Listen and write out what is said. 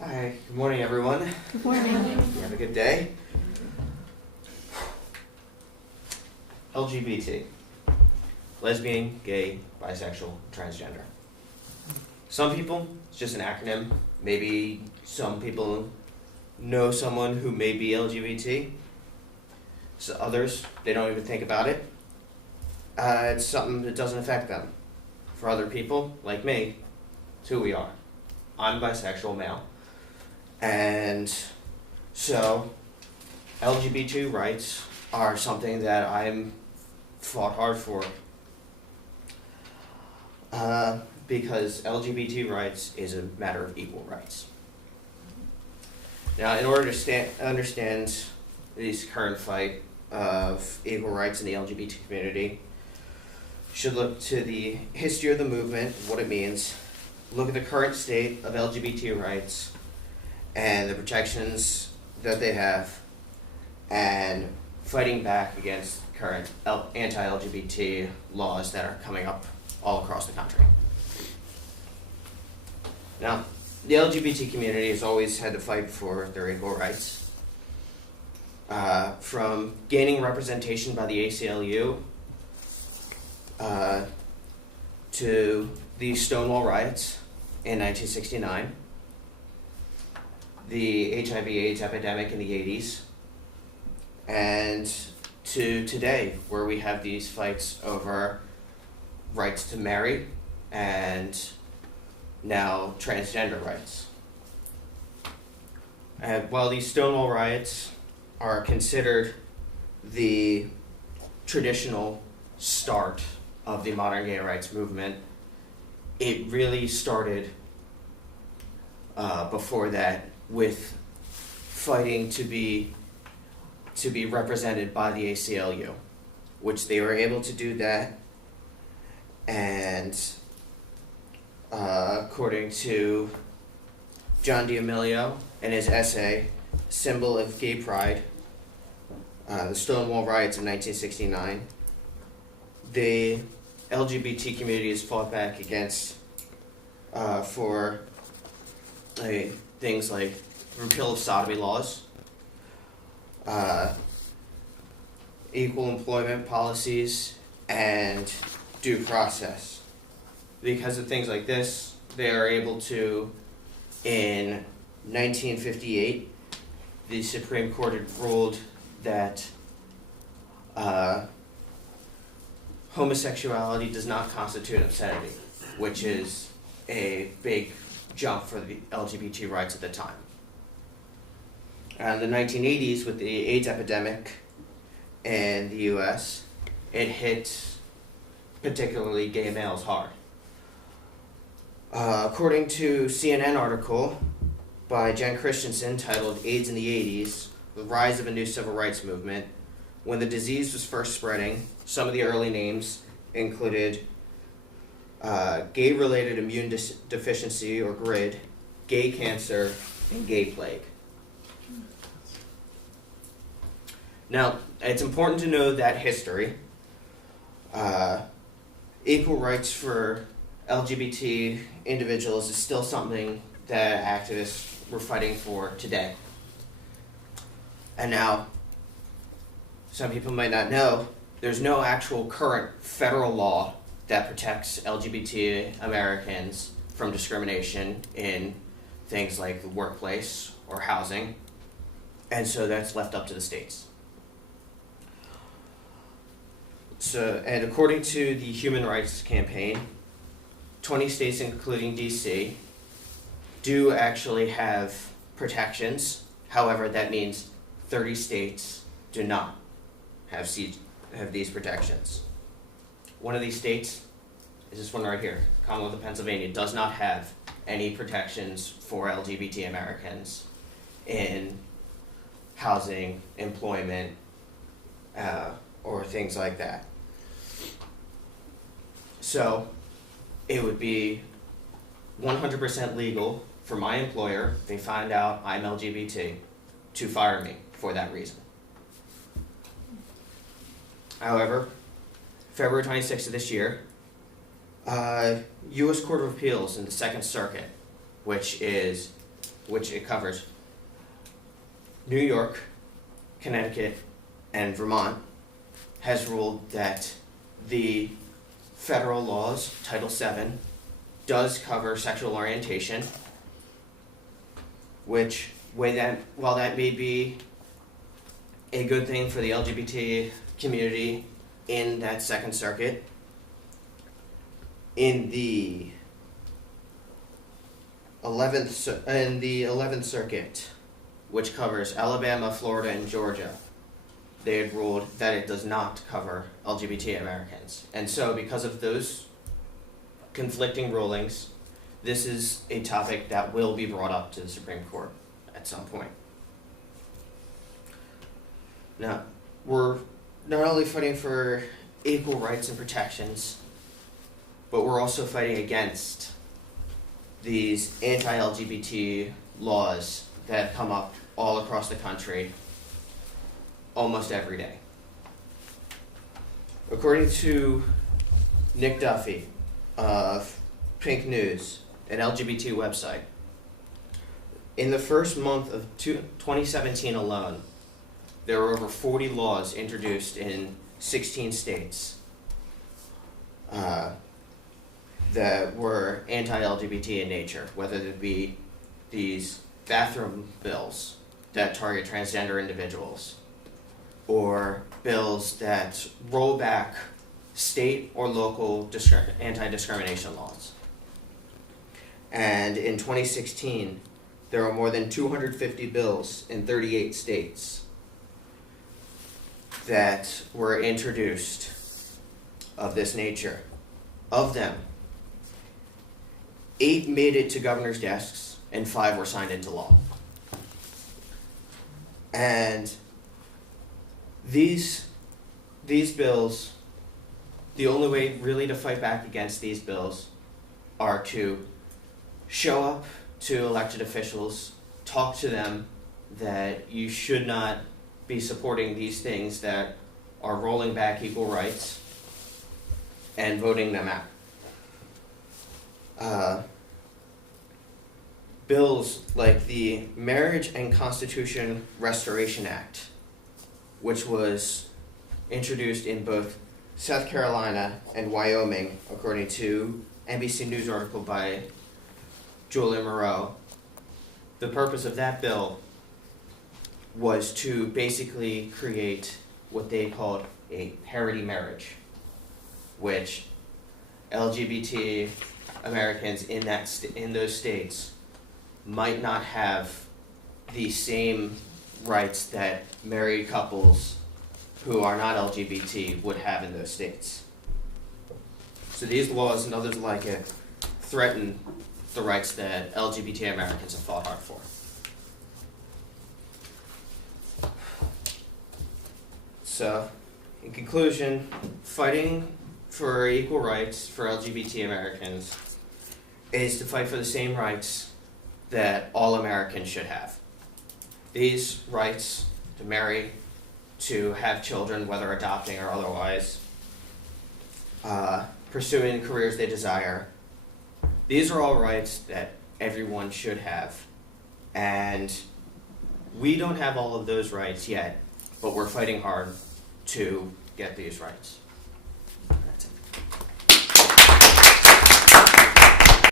Hi, good morning everyone. Good morning. You have a good day? LGBT. Lesbian, gay, bisexual, transgender. Some people, it's just an acronym. Maybe some people know someone who may be LGBT. So others, they don't even think about it. It's something that doesn't affect them. For other people, like me, it's who we are. I'm a bisexual male. And so LGBT rights are something that I'm fought hard for. Because LGBT rights is a matter of equal rights. Now, in order to understand this current fight of equal rights in the LGBT community, you should look to the history of the movement, what it means, look at the current state of LGBT rights and the protections that they have, and fighting back against current anti-LGBT laws that are coming up all across the country. Now, the LGBT community has always had to fight for their equal rights. From gaining representation by the ACLU to the Stonewall riots in 1969, the HIV/AIDS epidemic in the 80s, and to today, where we have these fights over rights to marry and now transgender rights. And while these Stonewall riots are considered the traditional start of the modern gay rights movement, it really started before that with fighting to be represented by the ACLU, which they were able to do that, and according to John D'Amelio in his essay, Symbol of Gay Pride, the Stonewall Riots of 1969, the LGBT community has fought back against for things like repeal of sodomy laws, equal employment policies, and due process. Because of things like this, they are able to, in 1958, the Supreme Court had ruled that homosexuality does not constitute obscenity, which is a big jump for the LGBT rights at the time. In the 1980s, with the AIDS epidemic in the US, it hit particularly gay males hard. According to CNN article by Jen Christensen titled AIDS in the 80s, The Rise of a New Civil Rights Movement, when the disease was first spreading, some of the early names included gay-related immune deficiency or GRID, gay cancer, and gay plague. Now, it's important to know that history. Equal rights for LGBT individuals is still something that activists were fighting for today. And now, some people might not know, there's no actual current federal law that protects LGBT Americans from discrimination in things like the workplace or housing, and so that's left up to the states. So, and according to the Human Rights Campaign, 20 states, including DC, do actually have protections. However, that means 30 states do not have these protections. One of these states is this one right here. Commonwealth of Pennsylvania does not have any protections for LGBT Americans in housing, employment, or things like that. So it would be 100% legal for my employer, if they find out I'm LGBT, to fire me for that reason. However, February 26th of this year, U.S. Court of Appeals in the Second Circuit, which is which it covers New York, Connecticut, and Vermont, has ruled that the federal laws, Title VII, does cover sexual orientation, which, while that may be a good thing for the LGBT community in that Second Circuit, in the 11th Circuit, which covers Alabama, Florida, and Georgia, they had ruled that it does not cover LGBT Americans. And so because of those conflicting rulings, this is a topic that will be brought up to the Supreme Court at some point. Now, we're not only fighting for equal rights and protections, but we're also fighting against these anti-LGBT laws that come up all across the country almost every day. According to Nick Duffy of Pink News, an LGBT website, in the first month of 2017 alone, there were over 40 laws introduced in 16 states that were anti-LGBT in nature, whether it be these bathroom bills that target transgender individuals, or bills that roll back state or local anti-discrimination laws. And in 2016, there were more than 250 bills in 38 states that were introduced of this nature. Of them, 8 made it to governors' desks and 5 were signed into law. And these bills, the only way really to fight back against these bills are to show up to elected officials, talk to them that you should not be supporting these things that are rolling back equal rights, and voting them out. Bills like the Marriage and Constitution Restoration Act, which was introduced in both South Carolina and Wyoming, according to NBC News article by Julia Moreau. The purpose of that bill was to basically create what they called a parity marriage, which LGBT Americans in those states might not have the same rights that married couples who are not LGBT would have in those states. So these laws and others like it threaten the rights that LGBT Americans have fought hard for. So, in conclusion, fighting for equal rights for LGBT Americans is to fight for the same rights that all Americans should have. These rights to marry, to have children, whether adopting or otherwise, pursuing careers they desire. These are all rights that everyone should have. And we don't have all of those rights yet, but we're fighting hard to get these rights.